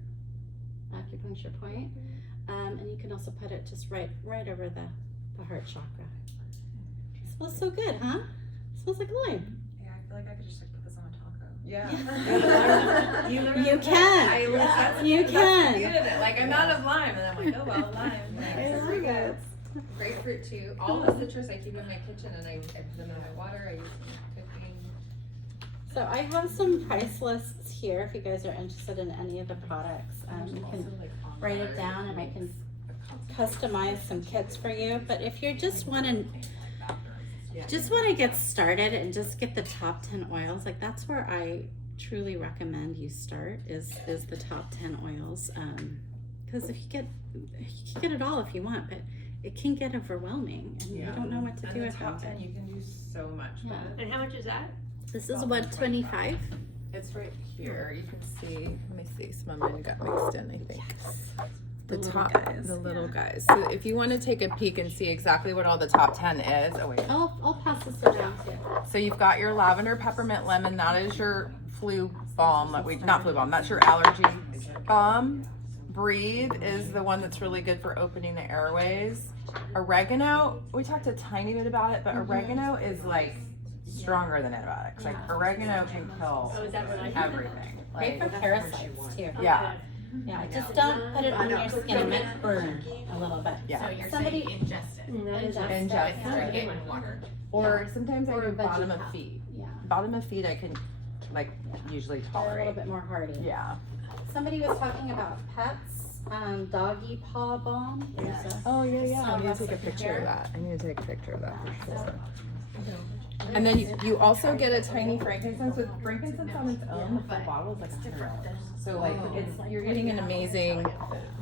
acupuncture point. And you can also put it just right over the heart chakra. It smells so good, huh? It smells like lime. Yeah, I feel like I could just like put this on a taco. Yeah. You literally can. That's You the can. beauty of it. Like I'm out of lime, and I'm like, oh well, lime. I love it. Grapefruit too. All the citrus I keep in my kitchen, and I put them in my water. I use them in cooking. So I have some price lists here if you guys are interested in any of the products. You can write it down and I can customize some kits for you. But if you just want to get started and just get the top 10 oils, like that's where I truly recommend you start is the top 10 oils. Because if you can get it all if you want, but it can get overwhelming and you don't know what to do the with top it. 10, you can do so much with Yeah. it. And how much is that? This is $125. It's right here. You can see. Let me see. Some of mine got mixed in, I think. The little top guys. The little guys. So if you want to take a peek and see exactly what all the top 10 is. Oh wait. I'll pass this around too. So you've got your lavender, peppermint, lemon. That is your flu balm. Not flu balm. That's your allergy balm. Breathe is the one that's really good for opening the airways. Oregano, we talked a tiny bit about it, but oregano is like stronger than antibiotics. Like oregano can kill Oh, is that what I everything. Great Like, for parasites too. yeah, Yeah, just don't put it on your skin. It might burn a little bit. yeah. So you're Somebody- saying ingest it. Ingest it. Get in water. Or sometimes I Or do a veggie bottom of cup. feet. Yeah, Bottom of feet I can like usually they're a little tolerate. bit more hardy. Yeah. Somebody was talking about pets. doggy paw balm. There's a Oh, yeah. small I need to take a recipe picture here. of that. I need to take a picture of that for sure. So- And then you also get a tiny frankincense with frankincense on its own. The full bottle is like $100. So like you're getting an amazing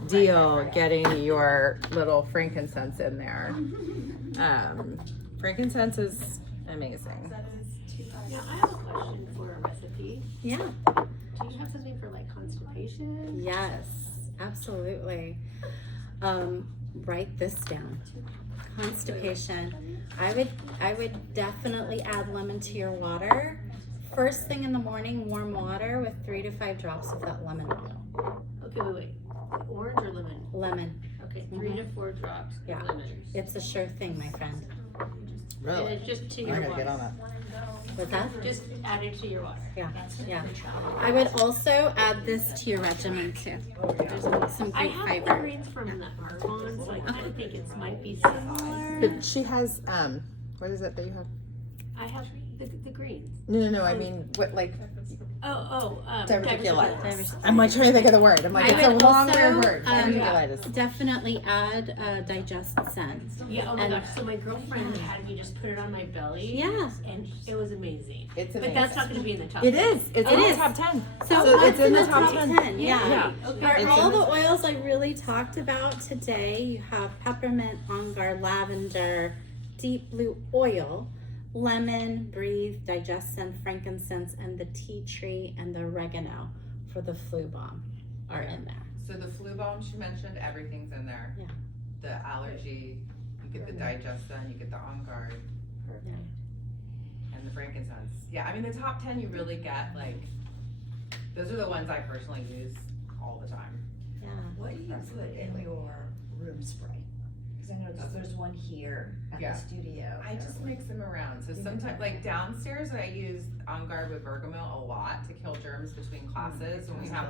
deal getting your little frankincense in there. Frankincense is amazing. Now, I have a question for a recipe. Yeah. Do you have something for like constipation? Yes, absolutely. Write this down. Constipation. I would definitely add lemon to your water. First thing in the morning, warm water with 3 to 5 drops of that lemon oil. Okay, wait. Orange or lemon? Lemon. Okay, 3 to 4 drops of Yeah. lemon. It's a sure thing, my friend. And it's just to I your gotta water. get on that. What's that? Just add it to your water. Yeah. I would also add this to your regimen too. There's some I great have the fiber. greens from the Argonne, so I kind of think it might be similar. But she has what is it that you have? I have the greens. No. I mean, what like Diverticulitis. I'm like trying to think of the word. I'm like, I it's a would long also, weird word. um, Diverticulitis. Definitely add Digest Sense. Yeah, oh my And- gosh, so my girlfriend had me just put it on my belly. Yeah. And it was amazing. It's But amazing. that's not gonna be in the top. It is. It's It in is. the top 10. So, it's what's in the top 10. Yeah. Okay. For It's all in the the- oils I really talked about today, you have peppermint, on guard, lavender, deep blue oil, lemon, breathe, digestin, frankincense, and the tea tree and the oregano for the flu balm are in there. So the flu balm she mentioned, everything's in there. Yeah. The allergy, you get the digestin, you get the on guard. Yeah. And the frankincense. Yeah, I mean the top 10 you really get like, those are the ones I personally use all the time. Yeah. What do you put in your room spray? Cause I know there's one here at Yeah. the studio. I just mix them around. So sometimes, like downstairs, I use On Guard with bergamot a lot to kill germs between classes when we have.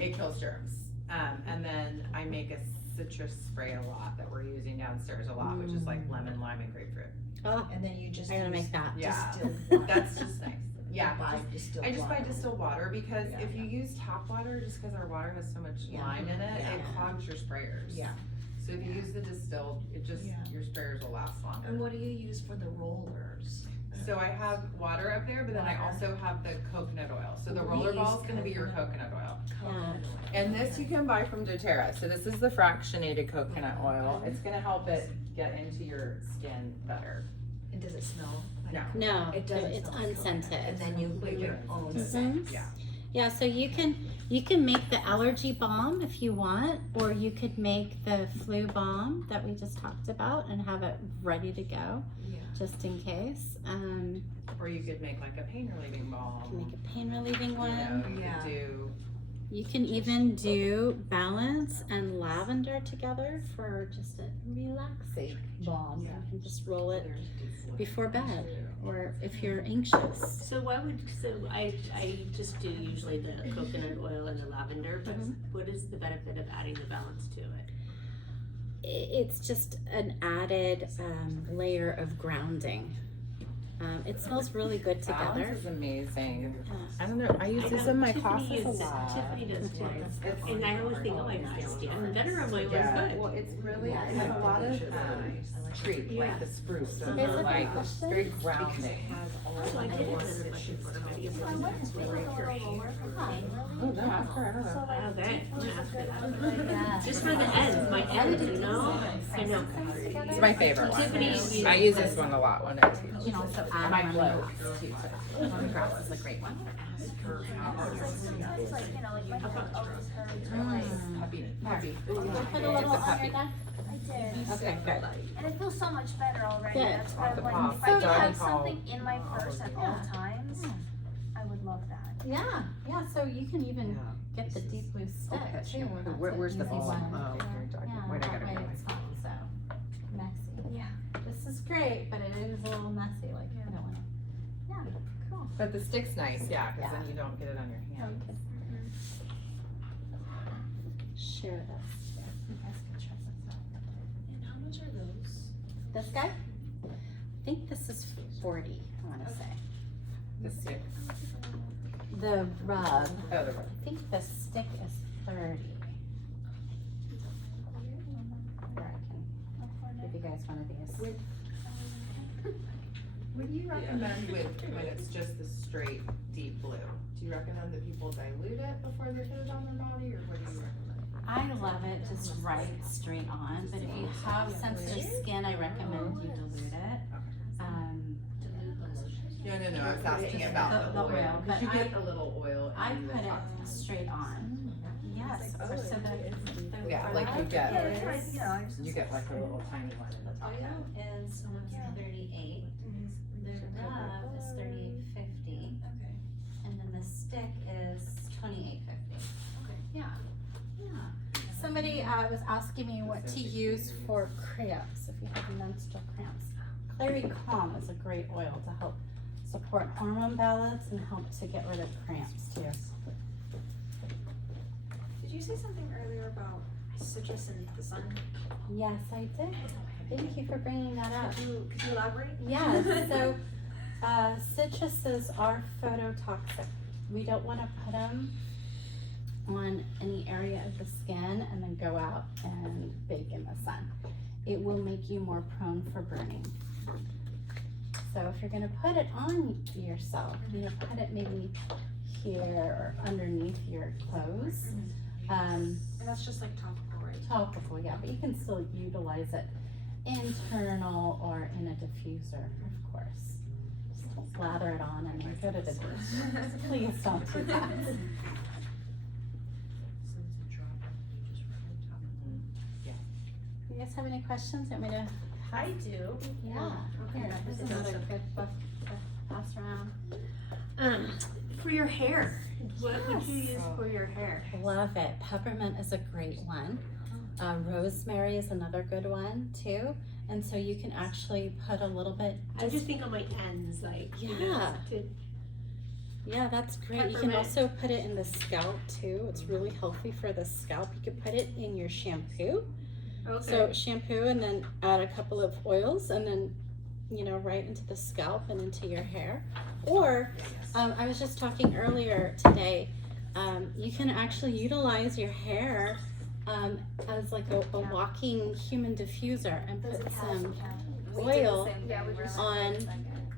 It kills germs. And then I make a citrus spray a lot that we're using downstairs a lot, which is like lemon, lime, and grapefruit. Oh, And then you just I gotta use make that. Yeah, distilled water. that's just nice. Yeah, Buy distilled I just buy water. distilled water because Yeah. if you use tap water, just because our water has so much Yeah. lime in it, Yeah. it clogs your sprayers. Yeah. So if you use the distilled, it just, Yeah. your sprayers will last longer. And what do you use for the rollers? So I have water up there, but then I Water. also have the coconut oil. So the We roller use ball is gonna be your coconut. coconut oil. Coconut oil. And this you can buy from doTERRA. So this is the fractionated coconut oil. It's gonna help it get into your skin better. And does it smell? No. No, It doesn't it's smell like coconut. unscented. And then you put your own Mhm. scent. Yeah. Yeah, so you can make the allergy balm if you want, or you could make the flu balm that we just talked about and have it ready to go, Yeah. just in case. Or you could make like a pain relieving You balm. can make a pain relieving You know, one. you Yeah. could do, You can even do balance and lavender together for just a relaxing balm. You can just roll it before bed, or if you're anxious. So I just do usually the coconut oil and the lavender, but what is the benefit of adding the balance to it? It's just an added layer of grounding. It smells really good Balance together. is amazing. Yeah. I don't know. I use I this know in my Tiffany classes a uses it. lot. Tiffany does too. It's- And I always think, oh, I can't stand better on my own good. well, it's really, it has a lot of trees, like the spruce, so Is they're it like a very grounding. So I did have another question for him. I guess So I wanted to make like a little roller for me. Oh, no, ask her. I don't know. So like, Okay, I'm gonna ask her that. yeah. Just for the ends, my ends, you know? I know. It's my favorite one. Tiffany I use this one a lot when I teach. You can also add My lemongrass too. Lemongrass is a great one. It's like, you know, like my throat always hurts. Or like, Puppy. Put a little on your neck. I did. Okay, good. And it feels so much better already. Good. That's why, The like, pop. if I could Doggy have paw. something in my purse at all times, I would love that. Yeah, so you can even get the deep blue stick too. That's an Where's the easy ball? one. Oh, okay. Yeah, Wait, I that gotta way go. it's not so messy. Yeah. This is great, but it is a little messy, like, you don't wanna. Yeah, cool. But the stick's nice, yeah, because then you don't get it on your hand. Share this. Yeah, you guys can try this out. And how much are those? This guy? I think this is 40, I wanna say. The stick. The rub, Oh, the rub. I think the stick is 30. guys one of these. What do you recommend when it's just the straight deep blue? Do you recommend that people dilute it before they put it on their body, or what do you recommend? I love it just right straight on, but if you have sensitive skin, I recommend you dilute it. No, I was asking about the oil, but because you get a little oil I in the put top. it straight on. Yes, so the Yeah, like you get, is- you get like a little tiny one in the top. Oil is 38. The rub is 38.50. Okay. And then the stick is 28.50. Okay. Yeah. Somebody was asking me what to use for cramps, if you have menstrual cramps. Clary Calm is a great oil to help support hormone balance and help to get rid of cramps too. Did you say something earlier about citrus and the sun? Yes, I did. Thank you for bringing that up. Could you elaborate? Yes, so citruses are phototoxic. We don't want to put them on any area of the skin and then go out and bake in the sun. It will make you more prone for burning. So if you're going to put it on yourself, put it maybe here or underneath your clothes. And that's just like topical, right? Topical, yeah, but you can still utilize it internal or in a diffuser, of course. Just lather it on and then go to the beach. Please don't do that. You guys have any questions? Want me to? I do. Yeah. Here, here's another good book to pass around. For your hair, what would you use for your hair? Love it. Peppermint is a great one. Rosemary is another good one too. And so you can actually put a little bit. I just think on my ends, like, Yeah. Yeah, that's great. You can Peppermint. also put it in the scalp too. It's really healthy for the scalp. You could put it in your shampoo. Okay. So shampoo and then add a couple of oils and then, right into the scalp and into your hair. Or, I was just talking earlier today, you can actually utilize your hair as like a walking human diffuser and put some oil on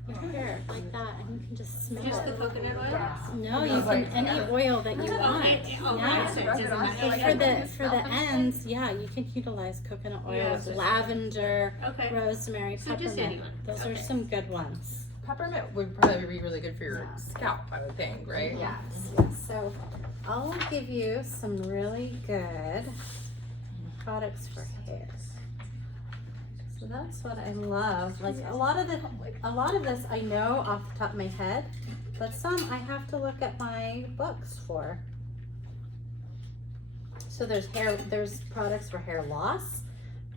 your hair like that and you can just smell Just the it. coconut oil? No, you can, any oil that you want. Right, so it doesn't And matter. for the ends, yeah, you can utilize coconut oil with lavender, Okay. rosemary, So just peppermint. anyone. Those are Okay. some good ones. Peppermint would probably be really good for your Yeah. scalp, I would think, right? Yes. So I'll give you some really good products for hair. So that's what I love. Like a lot of this I know off the top of my head, but some I have to look at my books for. So there's products for hair loss,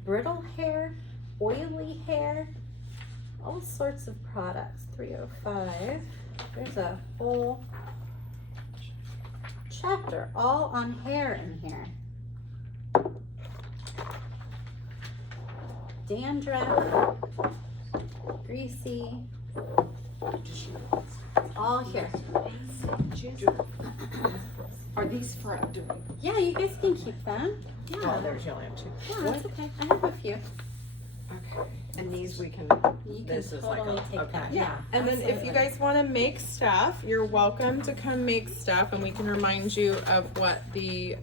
brittle hair, oily hair, all sorts of products. 305. There's a whole chapter all on hair in here. Dandruff, greasy, all here. Are these for, Yeah, you guys can keep them. oh, Yeah, there's you only have two. yeah, that's okay. I have a few. Okay, and these we can, You can this is like totally a, take okay. that. Yeah, and then if you absolutely. guys want to make stuff, you're welcome to come make stuff, and we can remind you of what the